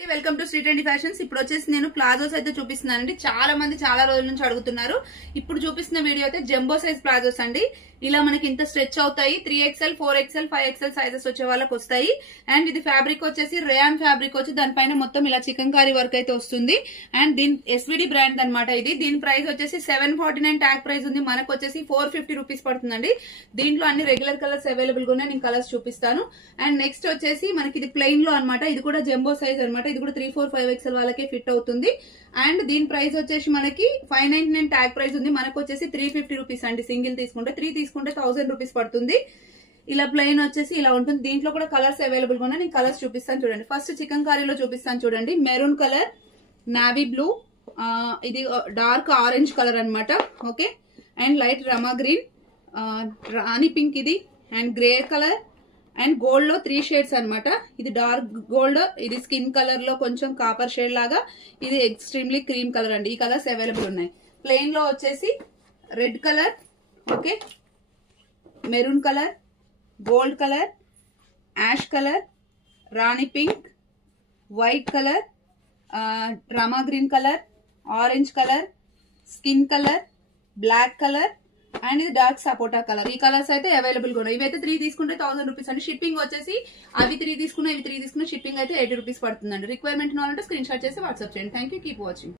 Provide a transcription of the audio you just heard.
Welcome to Shri trendy fashions. ఇప్పుడు వచ్చేసి నేను ప్లాజోస్ అయితే చూపిస్తున్నానండి. చాలా మంది చాలా రోజుల నుంచి అడుగుతున్నారు. ఇప్పుడు చూపిస్తున్న వీడియో అయితే జంబో సైజ్ ప్లాజోస్ అండి. ఇలా మనకి ఇంత స్ట్రెచ్ అవుతాయి. 3XL 4XL 5XL సైజెస్ వచ్చే వాళ్ళకి వస్తాయి. అండ్ ఇది ఫ్యాబ్రిక్ వచ్చేసి రేయాన్ ఫ్యాబ్రిక్ వచ్చి దానిపైన మొత్తం ఇలా చికెన్ కారీ వర్క్ అయితే వస్తుంది. అండ్ దీని ఎస్విడి బ్రాండ్ అనమాట ఇది. దీని ప్రైస్ వచ్చేసి 749 ట్యాగ్ ప్రైస్ ఉంది. మనకు వచ్చేసి 450 రూపీస్ పడుతుందండి. దీంట్లో అన్ని రెగ్యులర్ కలర్స్ అవైలబుల్ గా ఉన్నాయి. నేను కలర్స్ చూపిస్తాను. అండ్ నెక్స్ట్ వచ్చేసి మనకి ఇది ప్లెయిన్ లో అనమాట. ఇది కూడా జంబో సైజ్ అనమాట. ఇది కూడా 3, 4, 5XL వాళ్ళకే ఫిట్ అవుతుంది. అండ్ దీని ప్రైస్ వచ్చేసి మనకి 599 ట్యాగ్ ప్రైస్ ఉంది. మనకు వచ్చేసి 350 రూపీస్ అండి. సింగిల్ తీసుకుంటే 3 తీసుకుంటే 1000 రూపీస్ పడుతుంది. ఇలా ప్లెయిన్ వచ్చేసి ఇలా ఉంటుంది. దీంట్లో కూడా కలర్స్ అవైలబుల్ గా ఉన్నాయి. నేను కలర్స్ చూపిస్తాను చూడండి. ఫస్ట్ చికెన్ కర్రీలో చూపిస్తాను చూడండి. మెరూన్ కలర్, నావీ బ్లూ, ఇది డార్క్ ఆరెంజ్ కలర్ అనమాట. Okay. And light rama green, rani pink ఇది, and grey colour, and gold లో 3 షేడ్స్ అనమాట. ఇది డార్క్ గోల్డ్, ఇది స్కిన్ కలర్ లో కొంచెం కాపర్ షేడ్ లాగా, ఇది ఎక్స్ట్రీమ్లీ క్రీమ్ కలర్ అండి. ఈ కలర్స్ అవైలబుల్ ఉన్నాయి. ప్లెయిన్ లో వచ్చేసి red colour, okay, maroon colour, gold colour, ash colour, రాణి పింక్, వైట్ కలర్, రామా green colour, orange colour, skin colour, black colour, and ఇది డార్క్ సపోటా కలర్. ఈ కలర్స్ అయితే అవైలబుల్ గా ఉన్నాయి. ఇవైతే 3 తీసుకుంటే 1000 రూపీస్ అండి. షిప్పింగ్ వచ్చేసి అవి 3 తీసుకున్నా ఇవి 3 తీసుకున్నా షిప్పింగ్ అయితే 80 రూపీస్ పడుతుందండి. రిక్వైర్మెంట్ కావాలంటే స్క్రీన్ షాట్ చేసి వాట్సాప్ చేయండి. Thank you. Keep watching.